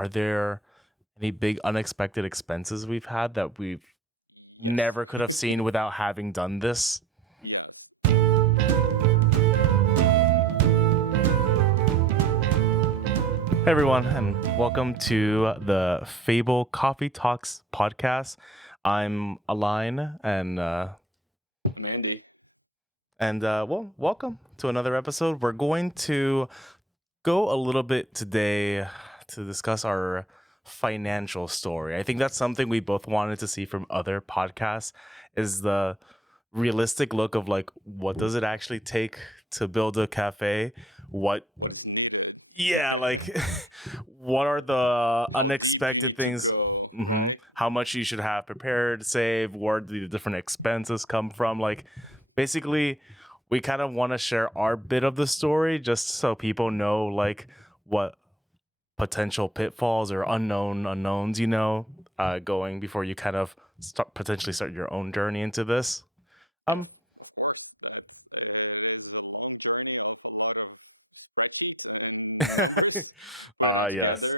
are there any big unexpected expenses we've had that we've never could have seen without having done this? Hey everyone, and welcome to the Fable Coffee Talks podcast. I'm Alain, and I'm Andy. welcome to another episode. We're going to go a little bit today to discuss our financial story. I think that's something we both wanted to see from other podcasts, is the realistic look of like, what does it actually take to build a cafe? What like what are the unexpected things? How much you should have prepared, save, where do the different expenses come from? Like, basically, we kind of want to share our bit of the story just so people know like what potential pitfalls or unknowns, going before you kind of potentially start your own journey into this. Um, yes.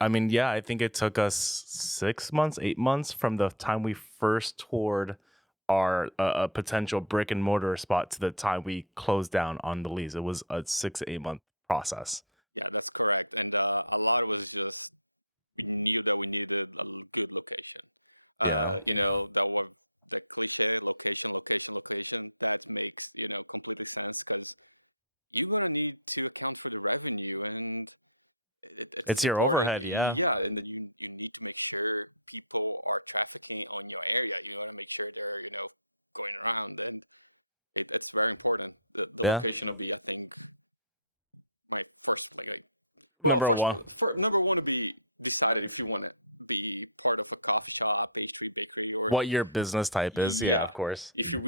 I mean, yeah, I think it took us 6 months, 8 months from the time we first toured our a potential brick and mortar spot to the time we closed down on the lease. It was a 6 to 8 month process. Yeah, You know, it's your overhead. Yeah, yeah, yeah. creation of the Number first, one, number one would be if you want it. what your business type is. Yeah, of course. If you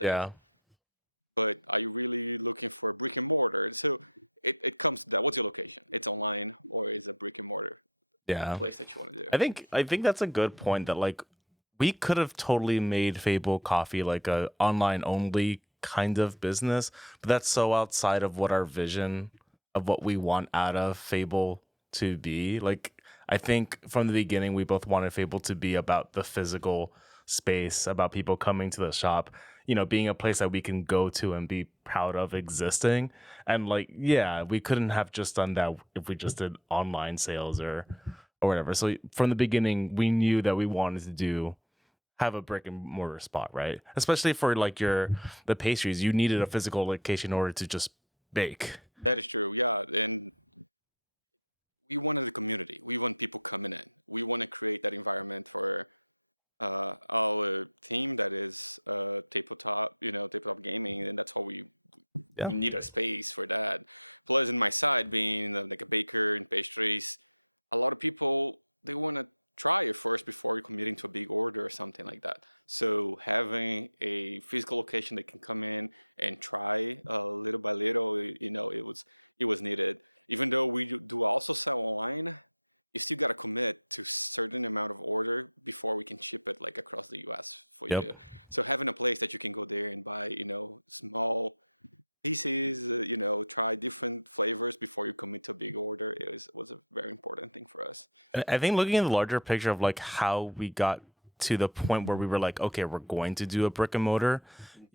Yeah, yeah. I think that's a good point. That like we could have totally made Fable Coffee like a online only kind of business, but that's so outside of what our vision of what we want out of Fable to be. Like, I think from the beginning we both wanted Fable to be about the physical space, about people coming to the shop, being a place that we can go to and be proud of existing. And like, yeah, we couldn't have just done that if we just did online sales or whatever. So from the beginning, we knew that we wanted to do have a brick and mortar spot, right? Especially for like the pastries, you needed a physical location in order to just bake. that Yeah. you need a space. What is my side being? Yep. And I think looking at the larger picture of like how we got to the point where we were like, okay, we're going to do a brick and mortar,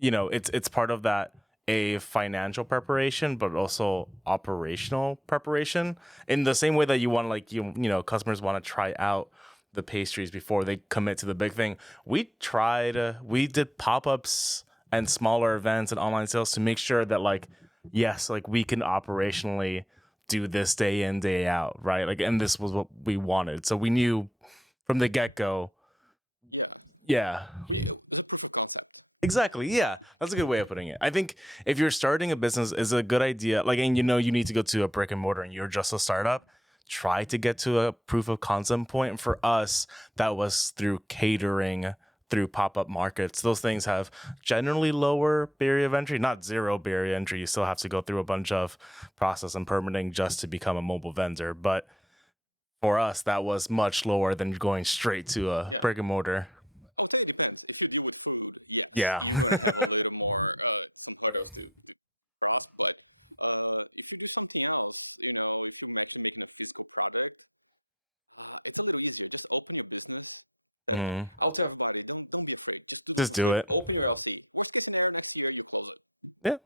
it's part of that, a financial preparation, but also operational preparation. In the same way that you want, like, customers want to try out the pastries before they commit to the big thing. We did pop-ups and smaller events and online sales to make sure that, like, yes, like we can operationally do this day in, day out, right? Like, and this was what we wanted. So we knew from the get-go. Yeah. Exactly. Yeah, that's a good way of putting it. I think if you're starting a business, is a good idea. Like, and you know, you need to go to a brick and mortar, and you're just a startup. Try to get to a proof of concept point. And for us, that was through catering, through pop up markets. Those things have generally lower barrier of entry, not zero barrier entry. You still have to go through a bunch of process and permitting just to become a mobile vendor. But for us, that was much lower than going straight to a brick and mortar. Yeah. What else do? Mm. I'll tell. Just do it. Open your else. Yeah.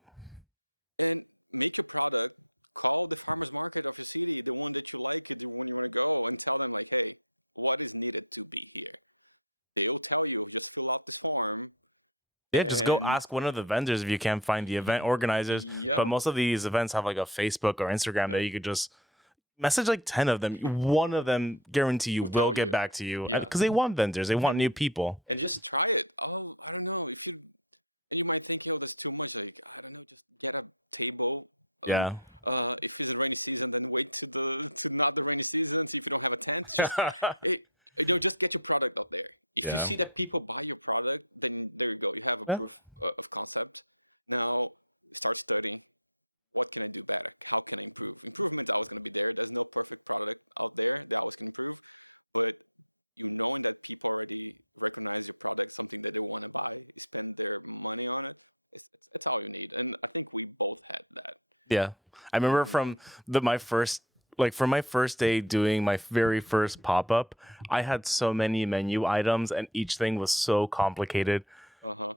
Yeah, just go ask one of the vendors if you can't find the event organizers. But most of these events have like a Facebook or Instagram that you could just message like 10 of them. One of them guarantee you will get back to you because they want vendors, they want new people. And just Yeah. uh, just take a product out there. You Yeah. see that people Yeah. with, uh, Yeah. I remember from my first from my first day doing my very first pop-up, I had so many menu items and each thing was so complicated.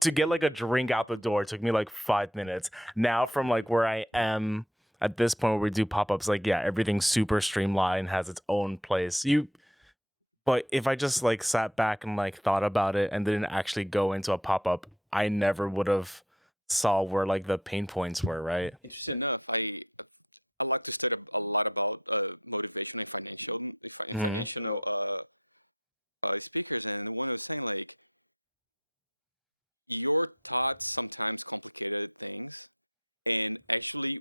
To get like a drink out the door took me like 5 minutes. Now from like where I am at this point where we do pop-ups, like yeah, everything's super streamlined, has its own place. But if I just like sat back and like thought about it and didn't actually go into a pop-up, I never would have saw where like the pain points were, right? interesting. Hmm. Dimensional. Sometimes actually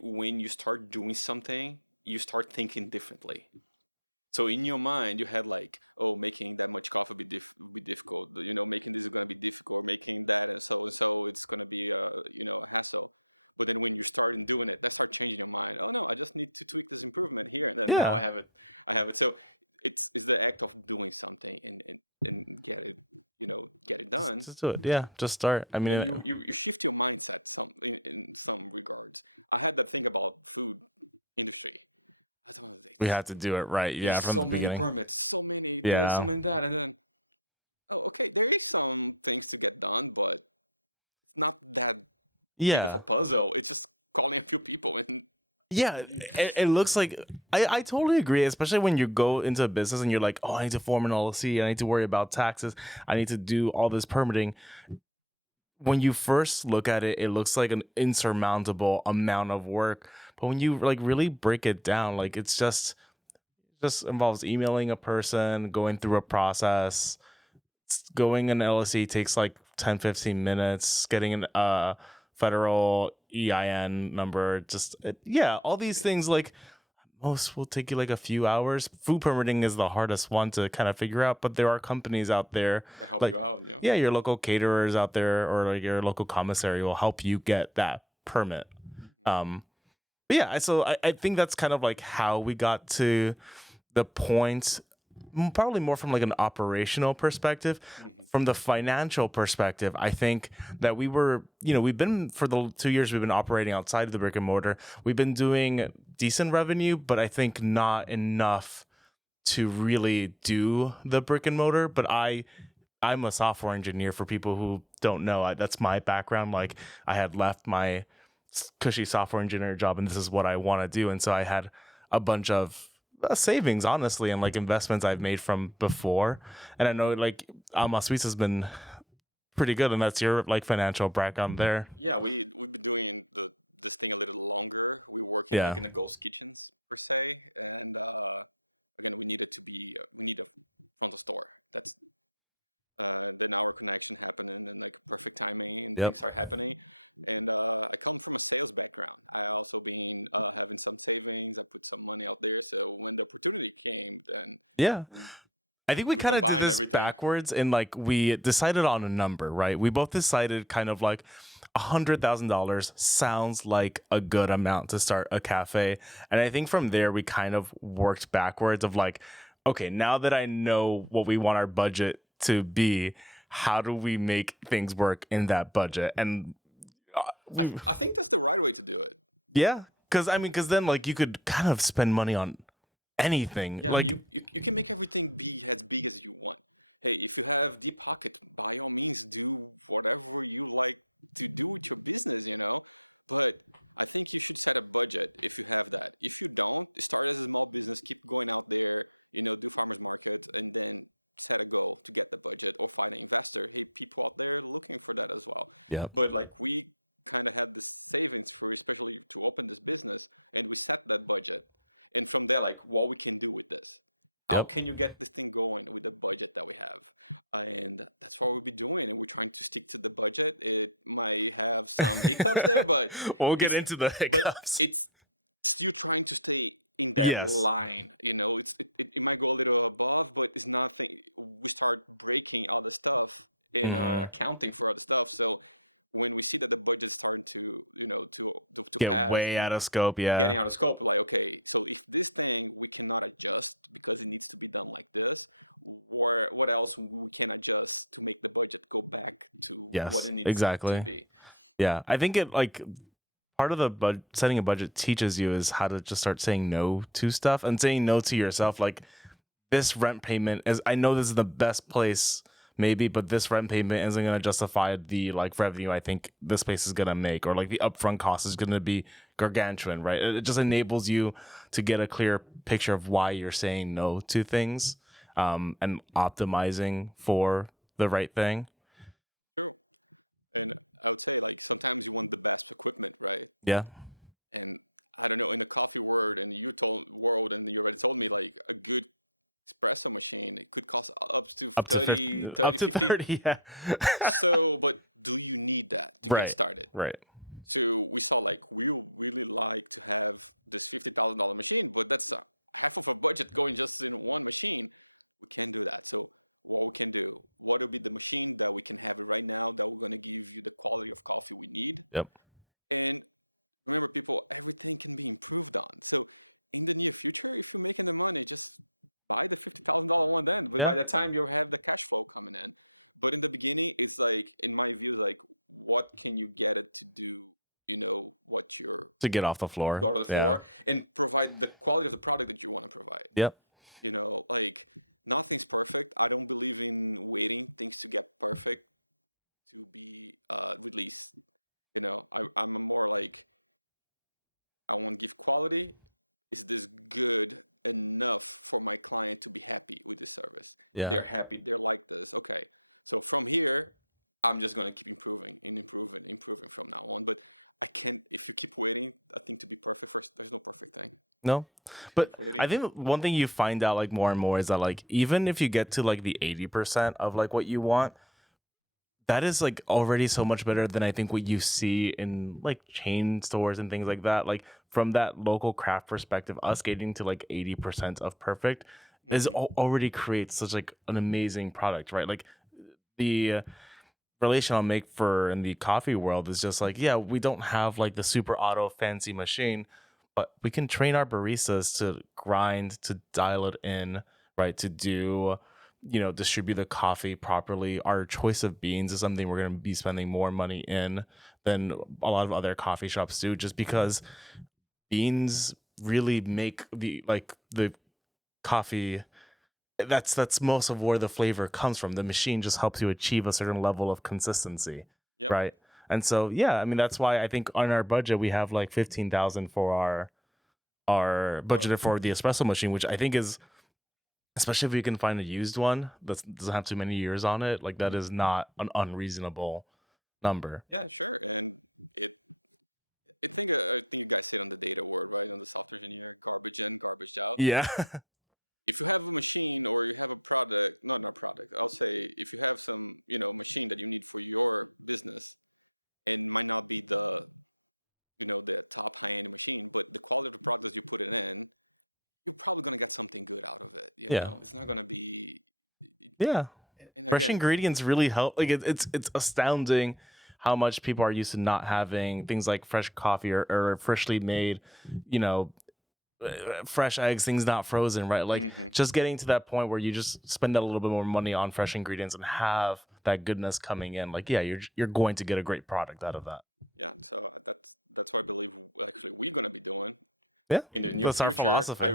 starting doing it. Now Yeah. I have it so the act of doing it. Just do it. Yeah, just start. I mean, You think about we had to do it right. Yeah, from the so many beginning. permits. Yeah. Coming that and Yeah. puzzle. Yeah, it looks like I totally agree, especially when you go into a business and you're like, oh, I need to form an LLC, I need to worry about taxes, I need to do all this permitting. When you first look at it, it looks like an insurmountable amount of work. But when you like really break it down, like just involves emailing a person, going through a process, going an LLC takes like 10-15 minutes, getting an federal EIN number, yeah, all these things like most will take you like a few hours. Food permitting is the hardest one to kind of figure out, but there are companies out there like yeah, your local caterers out there or like your local commissary will help you get that permit. But yeah, so I think that's kind of like how we got to the point, probably more from like an operational perspective. From the financial perspective, I think that we were, we've been for the 2 years we've been operating outside of the brick and mortar. We've been doing decent revenue, but I think not enough to really do the brick and mortar. But I'm a software engineer for people who don't know. That's my background. Like I had left my cushy software engineer job and this is what I want to do. And so I had a bunch of savings, honestly, and like investments I've made from before. And I know like Alma Suisse has been pretty good. And that's your like financial background there. Yeah, we Yeah. gonna go ski. Yep. Yeah. I think we kind of did this backwards and like we decided on a number, right? We both decided kind of like $100,000 sounds like a good amount to start a cafe. And I think from there we kind of worked backwards of like, okay, now that I know what we want our budget to be, how do we make things work in that budget? And we, yeah, because I mean, because then like you could kind of spend money on anything, like, yeah, yep. We'll get into the hiccups. Yes. Hmm. Get way out of scope. Yeah. Yes. Exactly. Yeah. I think it like part of the setting a budget teaches you is how to just start saying no to stuff and saying no to yourself. Like this rent payment is, I know this is the best place maybe, but this rent payment isn't going to justify the like revenue I think this place is going to make, or like the upfront cost is going to be gargantuan, right? It just enables you to get a clear picture of why you're saying no to things, and optimizing for the right thing. Yeah. Up to 50, up to 30. Yeah. Right. Right. Yep. Yeah. To get off the floor. Yeah. Yep. Yeah. No. But I think one thing you find out like more and more is that like even if you get to like the 80% of like what you want, that is like already so much better than I think what you see in like chain stores and things like that. Like from that local craft perspective, us getting to like 80% of perfect is already creates such like an amazing product, right? Like the relation I'll make for in the coffee world is just like, yeah, we don't have like the super auto fancy machine, but we can train our baristas to grind, to dial it in, right? To do, distribute the coffee properly. Our choice of beans is something we're going to be spending more money in than a lot of other coffee shops do, just because beans really make the coffee, that's most of where the flavor comes from. The machine just helps you achieve a certain level of consistency, right? And so yeah, I mean that's why I think on our budget we have like 15,000 for our budgeted for the espresso machine, which I think is, especially if we can find a used one that doesn't have too many years on it, like that is not an unreasonable number. Yeah. Yeah. Yeah. Fresh ingredients really help. Like it's astounding how much people are used to not having things like fresh coffee or freshly made, you know, fresh eggs, things not frozen, right? Like just getting to that point where you just spend a little bit more money on fresh ingredients and have that goodness coming in. Like, yeah, you're going to get a great product out of that. Yeah, that's our philosophy.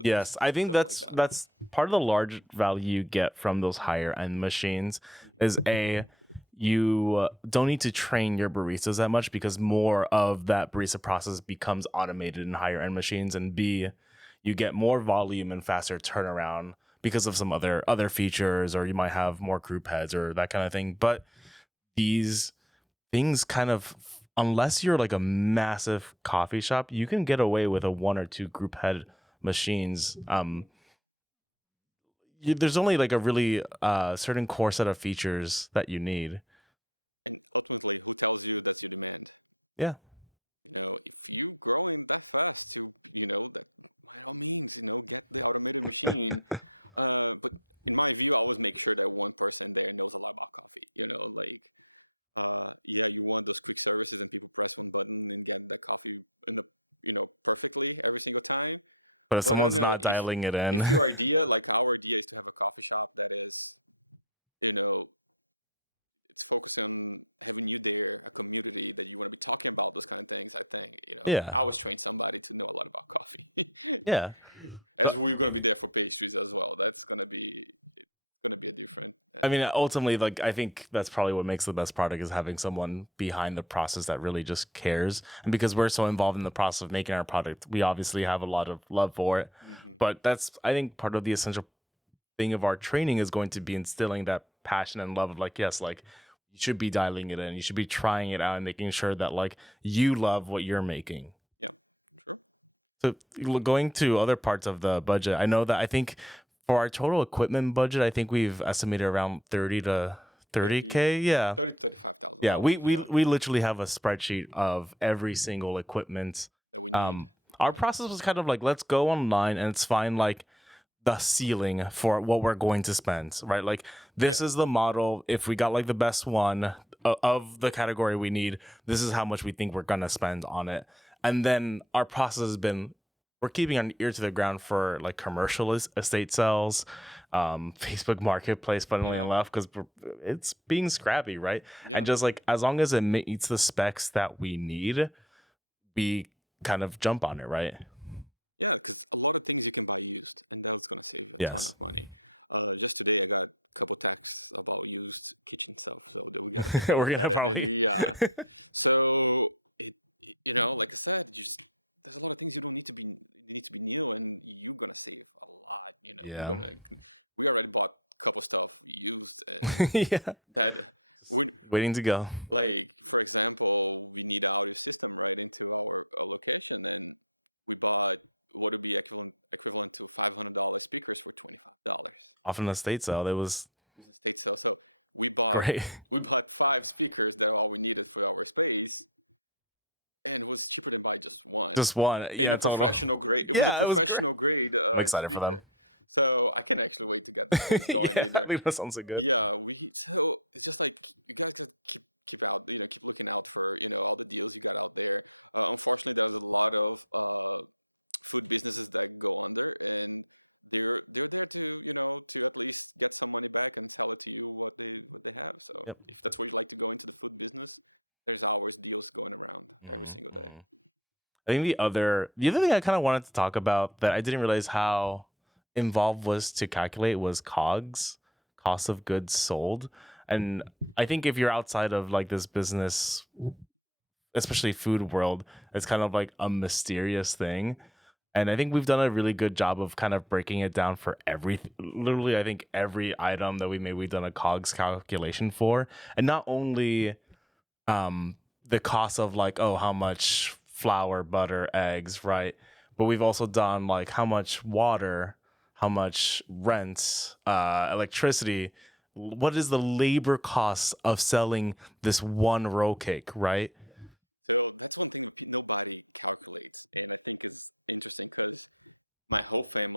Yes, I think that's part of the large value you get from those higher end machines is a you don't need to train your baristas that much because more of that barista process becomes automated in higher end machines, and B, you get more volume and faster turnaround because of some other features, or you might have more group heads or that kind of thing. But these things kind of, unless you're like a massive coffee shop, you can get away with a one or two group head machines. There's only like a really certain core set of features that you need. Yeah. But if someone's not dialing it in, yeah, yeah. But I mean, ultimately, like I think that's probably what makes the best product is having someone behind the process that really just cares. And because we're so involved in the process of making our product, we obviously have a lot of love for it. But that's, I think, part of the essential thing of our training is going to be instilling that passion and love of like, yes, like you should be dialing it in, you should be trying it out and making sure that like you love what you're making. So going to other parts of the budget, I know that I think for our total equipment budget, I think we've estimated around 30 to 30K. Yeah. Yeah, we literally have a spreadsheet of every single equipment. Um our process was kind of like, let's go online and it's fine like the ceiling for what we're going to spend, right? Like this is the model. If we got like the best one of the category we need, this is how much we think we're gonna spend on it. And then our process has been, we're keeping an ear to the ground for like commercial estate sales, Facebook Marketplace, funnily enough, because it's being scrappy, right? And just like as long as it meets the specs that we need, we kind of jump on it, right? Yes. We're gonna probably yeah. Yeah. Just waiting to go. Off in the state sale. It was great. Just one. Yeah, total. Yeah, it was great. I'm excited for them. Yeah, I think that sounds so good. Yep. Hmm. I think the other thing I kind of wanted to talk about that I didn't realize how involved was to calculate was COGS, cost of goods sold. And I think if you're outside of like this business, especially food world, it's kind of like a mysterious thing. And I think we've done a really good job of kind of breaking it down for everything. Literally, I think every item that we made, we've done a COGS calculation for. And not only the cost of like, oh, how much flour, butter, eggs, right? But we've also done like how much water, how much rent, electricity. What is the labor cost of selling this one roll cake, right? My whole family.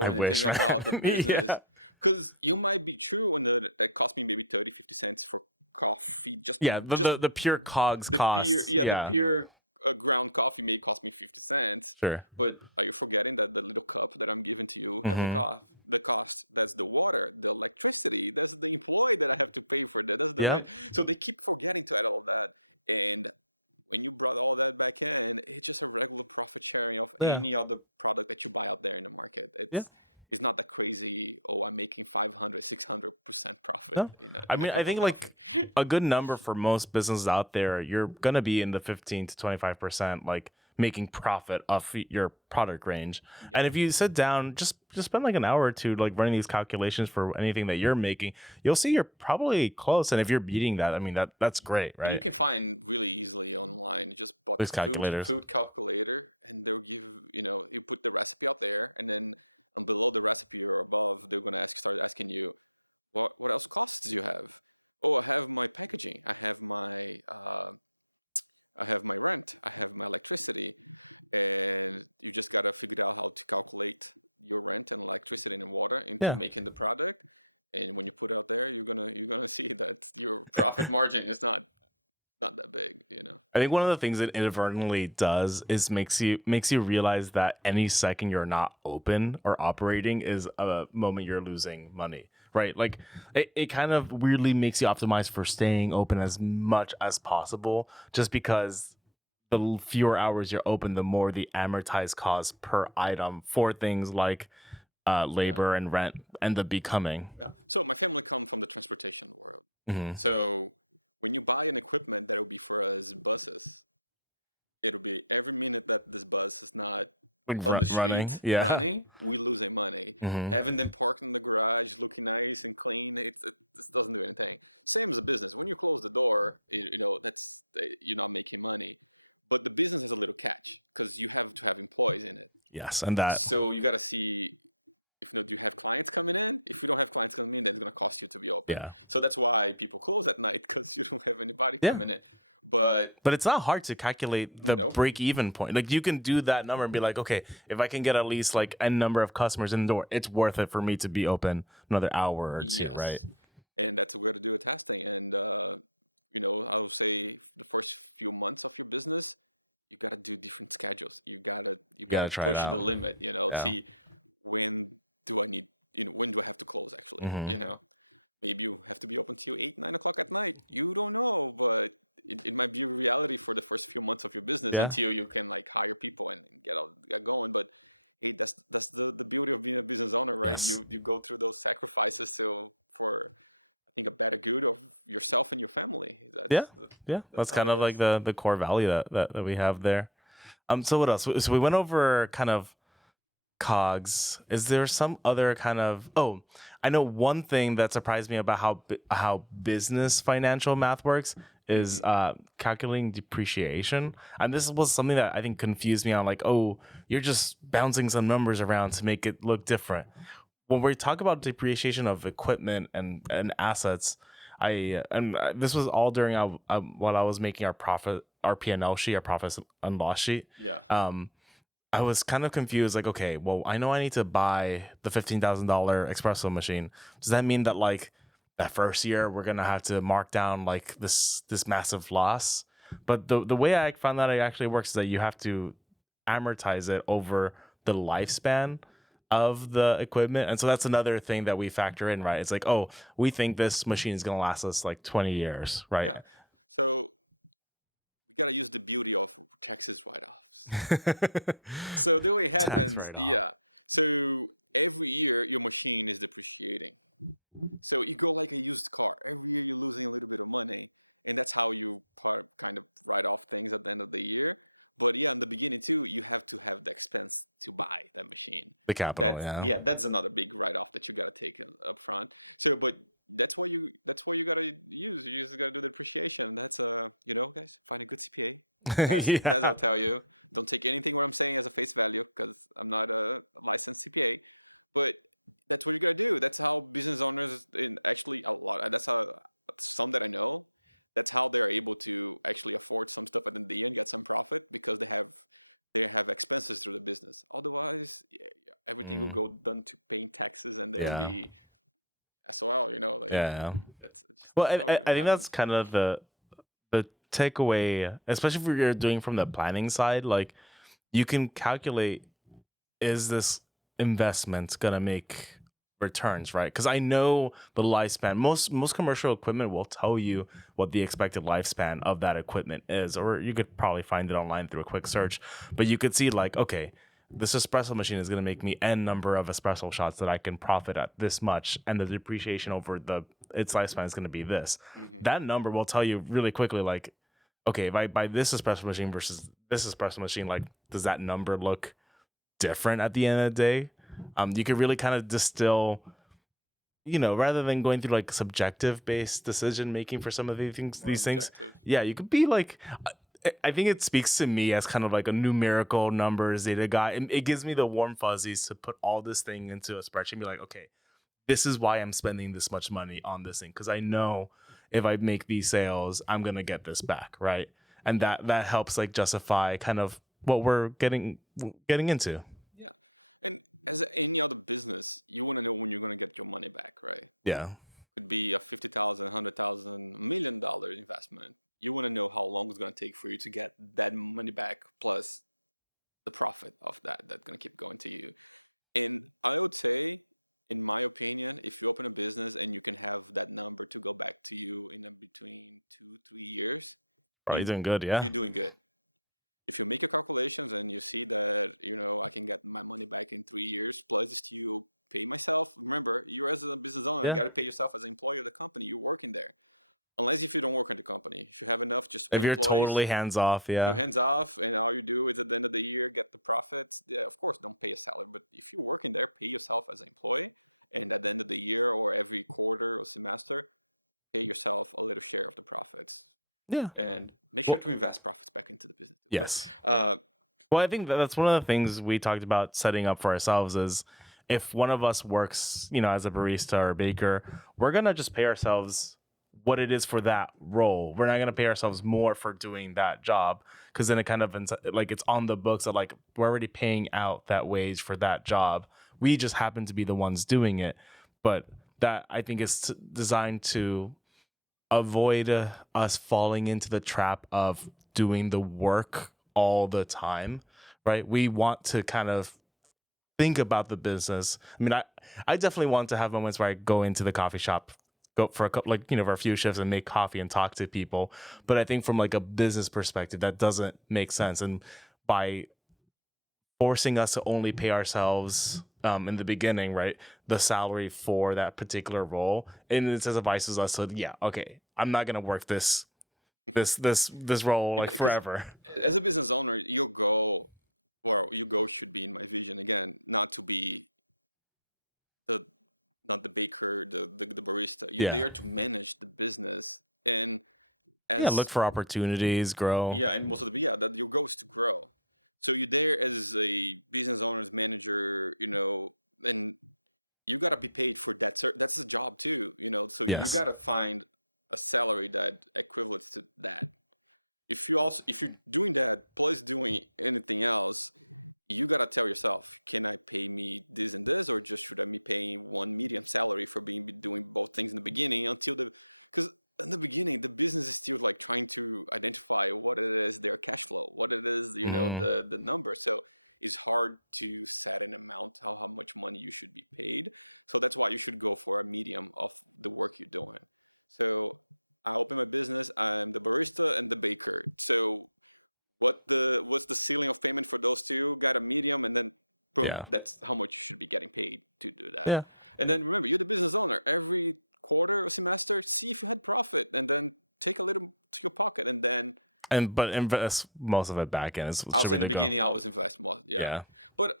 I Everything wish, man. else I want to do. Yeah. Because you might be true. Yeah, the pure COGS The pure, costs. yeah, the Yeah, pure ground coffee made coffee. sure. But Mm-hmm. that's the water. Yeah, So they yeah, any other. yeah. No, I mean, I think like a good number for most businesses out there, you're gonna be in the 15 to 25% like making profit off your product range. And if you sit down, just spend like an hour or two like running these calculations for anything that you're making, you'll see you're probably close. And if you're beating that, I mean that's great, You right? can find These good calculators. food coffee. Yeah. Making the profit margin is I think one of the things it inadvertently does is makes you realize that any second you're not open or operating is a moment you're losing money, right? Like it kind of weirdly makes you optimize for staying open as much as possible, just because the fewer hours you're open, the more the amortized cost per item for things like labor and rent end up becoming. Hmm. so. Like On the street, running, yeah. running, Hmm. having them or Yes, and that, so you gotta. yeah, So that's why people call it like yeah. a minute. But But it's not hard to calculate the nope. break even point. Like you can do that number and be like, okay, if I can get at least like a number of customers in the door, it's worth it for me to be open another hour or two, Yeah. right? You gotta try it Push the out. limit. Yeah. See, Hmm. you know, Yeah. until you can. Then Yes. you go. Yeah. Yeah. That's That's how. kind of like the core value that we have there. So what else? So we went over kind of COGS. Is there some other kind of? Oh, I know one thing that surprised me about how business financial math works is calculating depreciation, and this was something that I think confused me on. Like, oh, you're just bouncing some numbers around to make it look different. When we talk about depreciation of equipment and assets, this was all during while I was making our P&L sheet, our profit and loss sheet. Yeah. I was kind of confused. Like, okay, well, I know I need to buy the $15,000 espresso machine. Does that mean that like that first year we're gonna have to mark down like this massive loss? But the way I found that it actually works is that you have to amortize it over the lifespan of the equipment, and so that's another thing that we factor in, right? It's like, oh, we think this machine is gonna last us like 20 years, right? So do we have Tax any? write off. The capital, That's yeah. yeah, that's another. So, but Yeah. I'll tell you, that's how we're able to Mm, go down to yeah. the Yeah. that's Well, how I think that's kind of the takeaway, especially if you're doing from the planning side. Like you can calculate, is this investment gonna make returns, right? Because I know the lifespan. Most commercial equipment will tell you what the expected lifespan of that equipment is, or you could probably find it online through a quick search. But you could see like, okay, this espresso machine is gonna make me n number of espresso shots that I can profit at this much, and the depreciation over the its lifespan is gonna be this. That number will tell you really quickly, like, okay, if I buy this espresso machine versus this espresso machine, like, does that number look different at the end of the day? You could really kind of distill, rather than going through like subjective based decision making for some of these things. Yeah, you could be like, I think it speaks to me as kind of like a numerical numbers data guy. It gives me the warm fuzzies to put all this thing into a spreadsheet and be like, okay, this is why I'm spending this much money on this thing, because I know if I make these sales, I'm gonna get this back, right? And that helps like justify kind of what we're getting into. Yeah, probably doing good. Yeah, you're doing good. You yeah. gotta pay yourself If for you're employees, totally hands off, yeah, hands off. yeah. And Well, quick move fast. yes. Uh, Well, I think that's one of the things we talked about setting up for ourselves is if one of us works, as a barista or a baker, we're going to just pay ourselves what it is for that role. We're not going to pay ourselves more for doing that job, because then it kind of like it's on the books that like we're already paying out that wage for that job. We just happen to be the ones doing it. But that I think is designed to avoid us falling into the trap of doing the work all the time, right? We want to kind of think about the business. I mean, I definitely want to have moments where I go into the coffee shop, go for a couple, like, for a few shifts and make coffee and talk to people. But I think from like a business perspective, that doesn't make sense. And by forcing us to only pay ourselves in the beginning, right, the salary for that particular role, and it incentivizes us to, yeah, okay, I'm not gonna work this role like forever. as a business owner, you go Yeah, there to make. yeah. Look for opportunities, grow. Yeah, and most of you gotta be paid for that. So you Yes. gotta find salary that. Well, if you do that, what you gotta tell yourself. Hmm. The numbers hard to. I used to go. What the what a medium and Yeah. that's how much. Yeah. And then And but invest most of it back in is I'll should say be in the the go. beginning I was involved. Yeah. But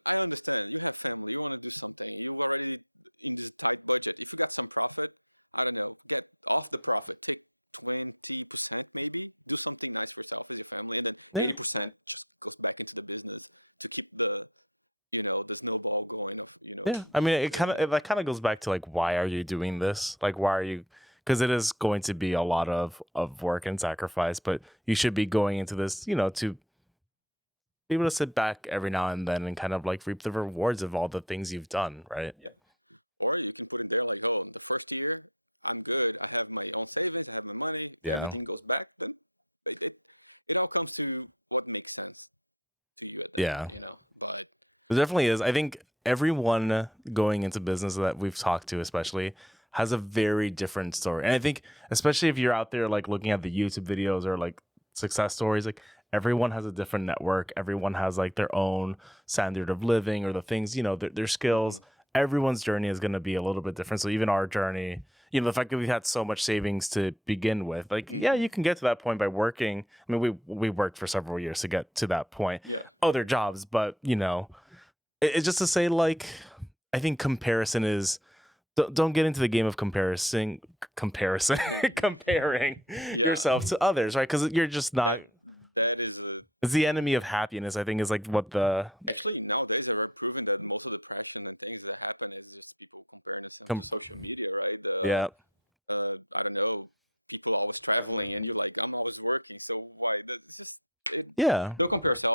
off the profit. Yeah. 80%. Yeah, I mean, that kind of goes back to like, why are you doing this? Like, why are you? Because it is going to be a lot of work and sacrifice, but you should be going into this, to be able to sit back every now and then and kind of like reap the rewards of all the things you've done, right? Yeah. Yeah, Everything goes back. Comes to, yeah. you know. It definitely is. I think everyone going into business that we've talked to, especially, has a very different story. And I think, especially if you're out there like looking at the YouTube videos or like success stories, like everyone has a different network. Everyone has like their own standard of living or the things, their skills. Everyone's journey is going to be a little bit different. So even our journey, the fact that we've had so much savings to begin with, like, yeah, you can get to that point by working. I mean, we worked for several years to get to that point. Yeah. Other jobs, but it's just to say, like, I think comparison is, don't get into the game of comparison comparing yourself to others, right? Because you're just not. It's the enemy of happiness, I think, is like what the Actually, com- social media. yeah. Traveling and you. Yeah. No comparison.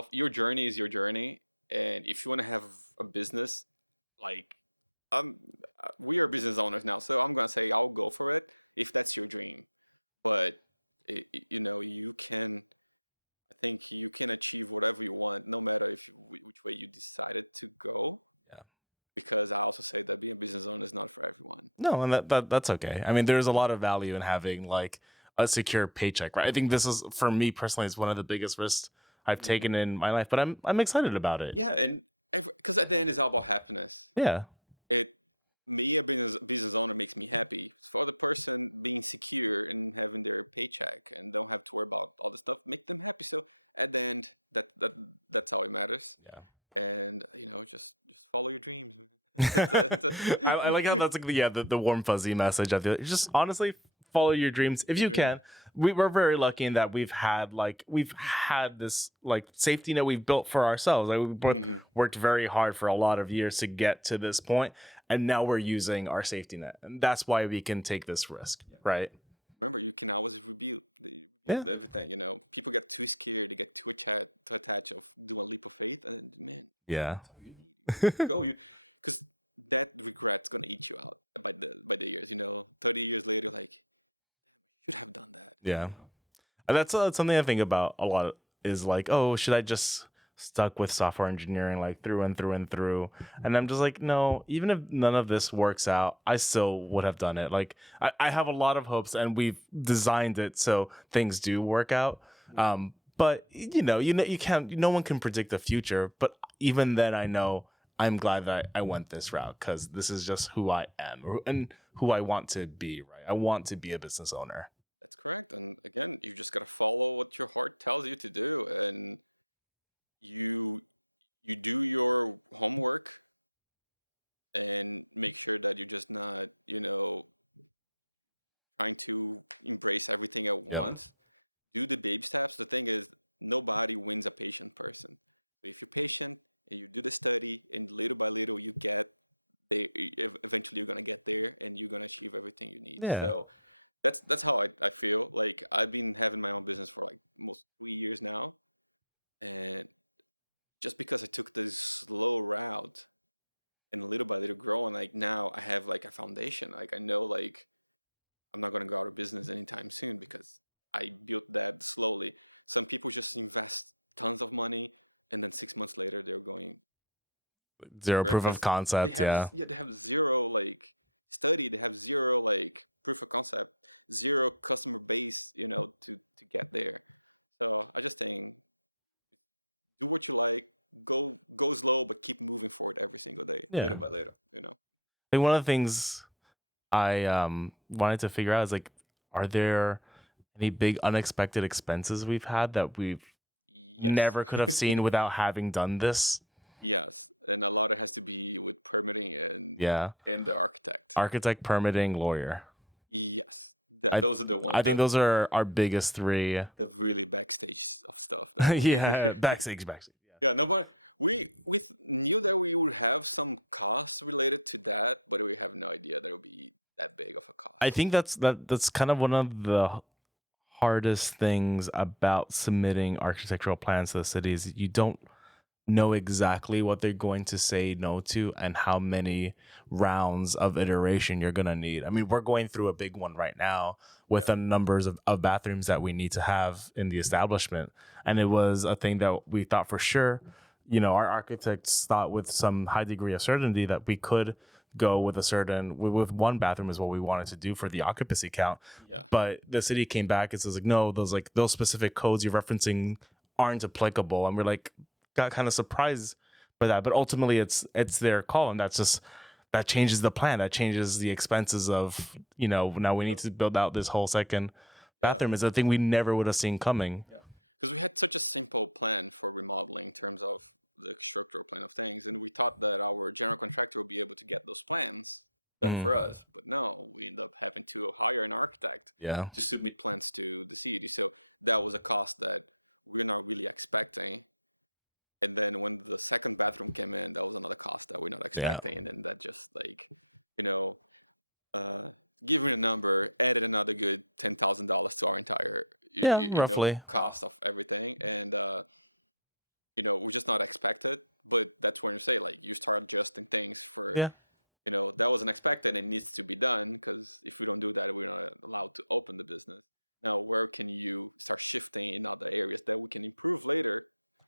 Right. Yeah. No, and that's okay. I mean, there's a lot of value in having like a secure paycheck, right? I think this is, for me personally, is one of the biggest risks I've taken in my life, but I'm excited about it. Yeah, and at the end, it's all about happiness. Yeah. Yeah. I like how that's like the warm fuzzy message. I feel just honestly follow your dreams if you can. We're very lucky in that we've had this like safety net we've built for ourselves. Like we both worked very hard for a lot of years to get to this point, and now we're using our safety net, and that's why we can take this risk, right? Yeah, yeah, Go, you. yeah. And that's something I think about a lot, is like, oh, should I just stuck with software engineering like through and through and through? And I'm just like, no, even if none of this works out, I still would have done it. Like I have a lot of hopes and we've designed it so things do work out. But you can't, no one can predict the future. But even then I know I'm glad that I went this route because this is just who I am and who I want to be, right? I want to be a business owner. Yep. Yeah. So that's how I've been having my 0 proof of concept. Yeah. Yeah. Like one of the things I wanted to figure out is like, are there any big unexpected expenses we've had that we've never could have seen without having done this? Yeah. And Architect, permitting, lawyer. I I think those are our biggest three. Yeah, backstage, backstage. Yeah. I think that's kind of one of the hardest things about submitting architectural plans to the city is you don't know exactly what they're going to say no to and how many rounds of iteration you're going to need. I mean, we're going through a big one right now with the numbers of bathrooms that we need to have in the establishment. And it was a thing that we thought for sure, our architects thought with some high degree of certainty that we could go with a certain, with one bathroom is what we wanted to do for the occupancy count. But the city came back and says like, no, those specific codes you're referencing aren't applicable. And we're like, got kind of surprised by that, but ultimately it's their call, and that changes the plan, that changes the expenses of now we need to build out this whole second bathroom. Is a thing we never would have seen coming. Mm. Yeah, yeah, yeah, roughly. Yeah.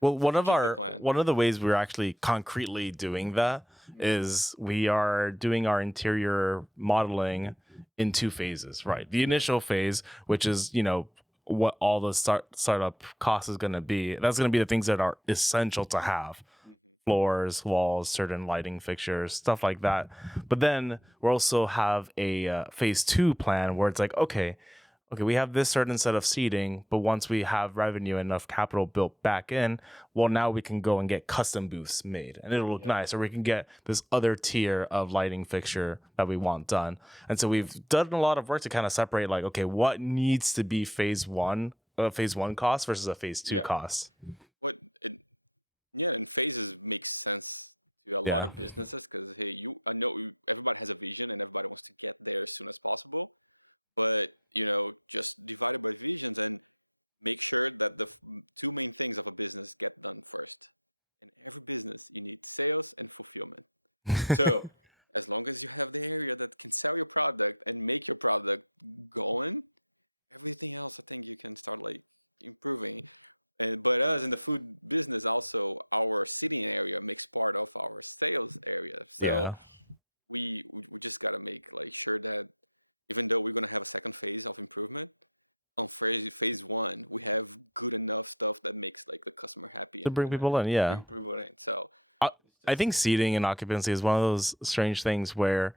Well, one of the ways we're actually concretely doing that is we are doing our interior modeling in two phases, right? The initial phase, which is, what all the startup cost is going to be. That's going to be the things that are essential to have: floors, walls, certain lighting fixtures, stuff like that. But then we also have a phase two plan where it's like, okay, we have this certain set of seating, but once we have revenue and enough capital built back in, well, now we can go and get custom booths made and it'll look nice. Or we can get this other tier of lighting fixture that we want done. And so we've done a lot of work to kind of separate, like, okay, what needs to be phase one cost versus a phase two cost. Yeah. Yeah. To bring people in, yeah. I, I think seating and occupancy is one of those strange things where,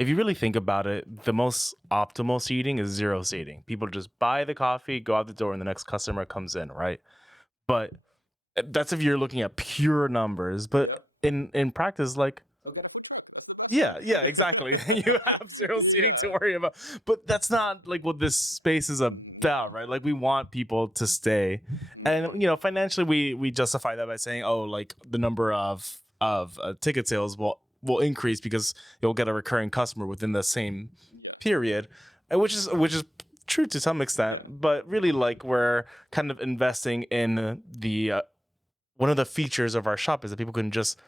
if you really think about it, the most optimal seating is zero seating. People just buy the coffee, go out the door, and the next customer comes in, right? But that's if you're looking at pure numbers. But in practice, like, yeah, exactly. You have zero seating to worry about. But that's not like what this space is about, right? Like we want people to stay. And financially we justify that by saying, "Oh, like the number of ticket sales will increase because you'll get a recurring customer within the same period." And which is true to some extent, but really like we're kind of investing in the one of the features of our shop is that people can just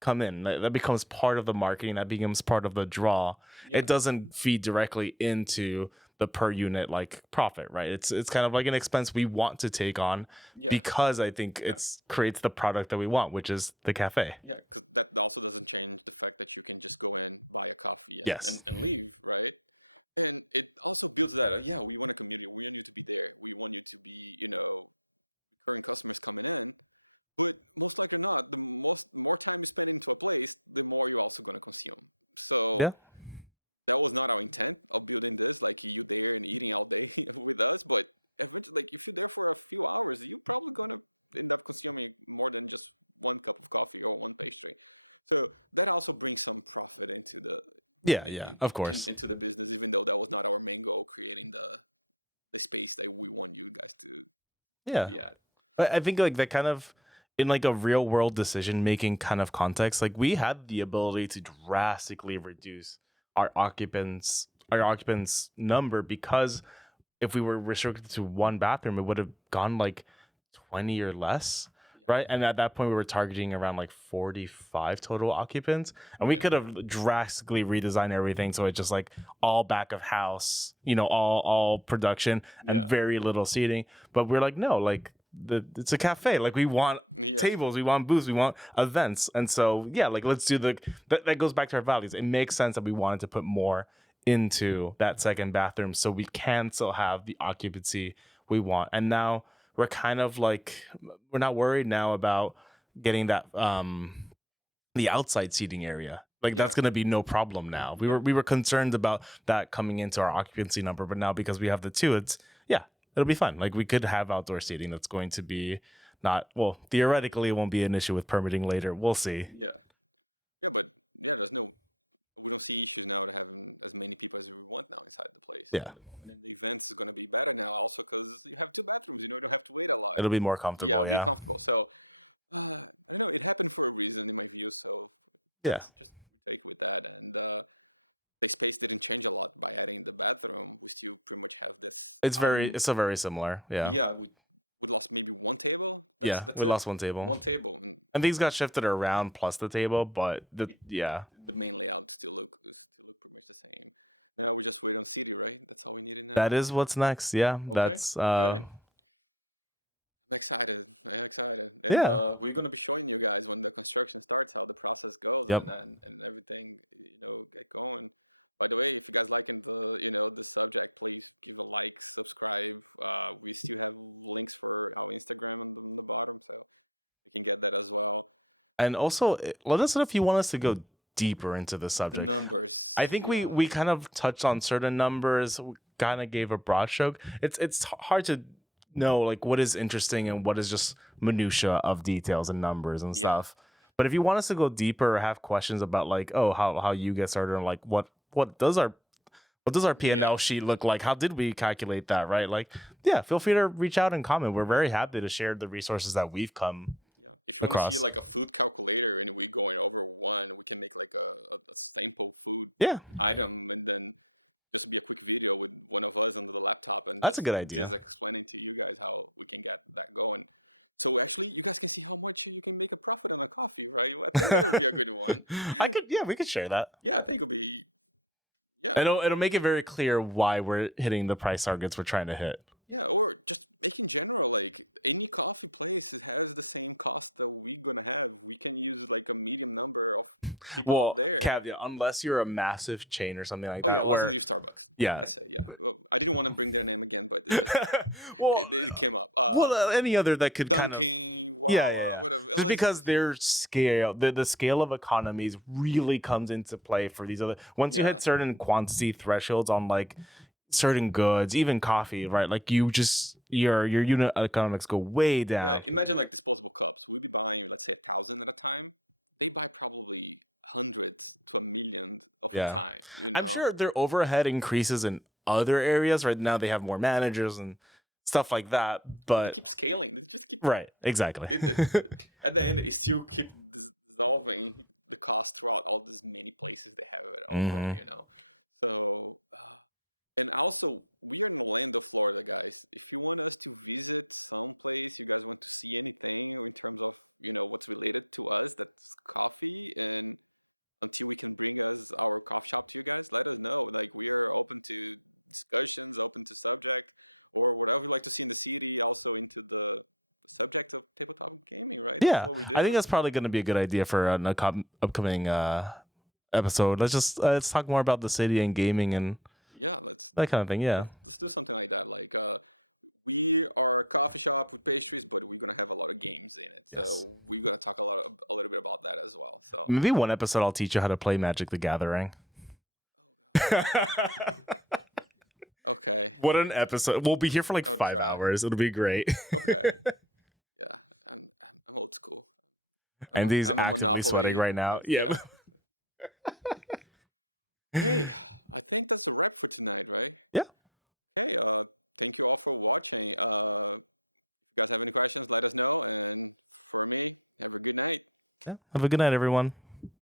come in. That becomes part of the marketing. That becomes part of the draw. It doesn't feed directly into the per unit like profit, right? It's kind of like an expense we want to take on because I think it's creates the product that we want, which is the cafe. Yes. Yeah. Yeah. Yeah. Of course. Yeah. I think like that kind of in like a real world decision making kind of context, like we had the ability to drastically reduce our occupants number because if we were restricted to one bathroom, it would have gone like 20 or less, right? And at that point, we were targeting around like 45 total occupants, and we could have drastically redesigned everything so it's just like all back of house, all production and very little seating. But we're like, no, like it's a cafe, like we want tables, we want booths, we want events, and so yeah, like let's do that goes back to our values. It makes sense that we wanted to put more into that second bathroom so we can still have the occupancy we want. And now we're kind of like we're not worried now about getting that the outside seating area. Like that's going to be no problem now. We were concerned about that coming into our occupancy number, but now because we have the two, it's yeah, it'll be fun. Like we could have outdoor seating that's going to be not well, theoretically it won't be an issue with permitting later. We'll see. Yeah. It'll be more comfortable, yeah. Yeah. It's a very similar. Yeah. Yeah, we lost one table. And things got shifted around plus the table, but yeah. That is what's next. Yeah. That's yeah. Yep. And also let us know if you want us to go deeper into the subject. I think we kind of touched on certain numbers, kind of gave a broad stroke. It's hard to know like what is interesting and what is just minutia of details and numbers and stuff. But if you want us to go deeper or have questions about like, oh, how you get started and like what does our P&L sheet look like? How did we calculate that, right? Like, yeah, feel free to reach out and comment. We're very happy to share the resources that we've come across. Yeah, that's a good idea. We could share that. It'll make it very clear why we're hitting the price targets we're trying to hit. Well, caveat, unless you're a massive chain or something like that, where yeah. well, any other that could kind of yeah. Just because their scale, the scale of economies really comes into play for these other. Once you hit certain quantity thresholds on like certain goods, even coffee, right? Like you just your unit economics go way down. Yeah. I'm sure their overhead increases in other areas. Right now they have more managers and stuff like that. But right, exactly. hmm Yeah, I think that's probably going to be a good idea for an upcoming episode. Let's talk more about the city and gaming and that kind of thing. Yeah. Yes. Maybe one episode I'll teach you how to play Magic the Gathering. What an episode. We'll be here for like 5 hours. It'll be great. And he's actively sweating right now. Yeah. Yeah. Yeah. Have a good night, everyone.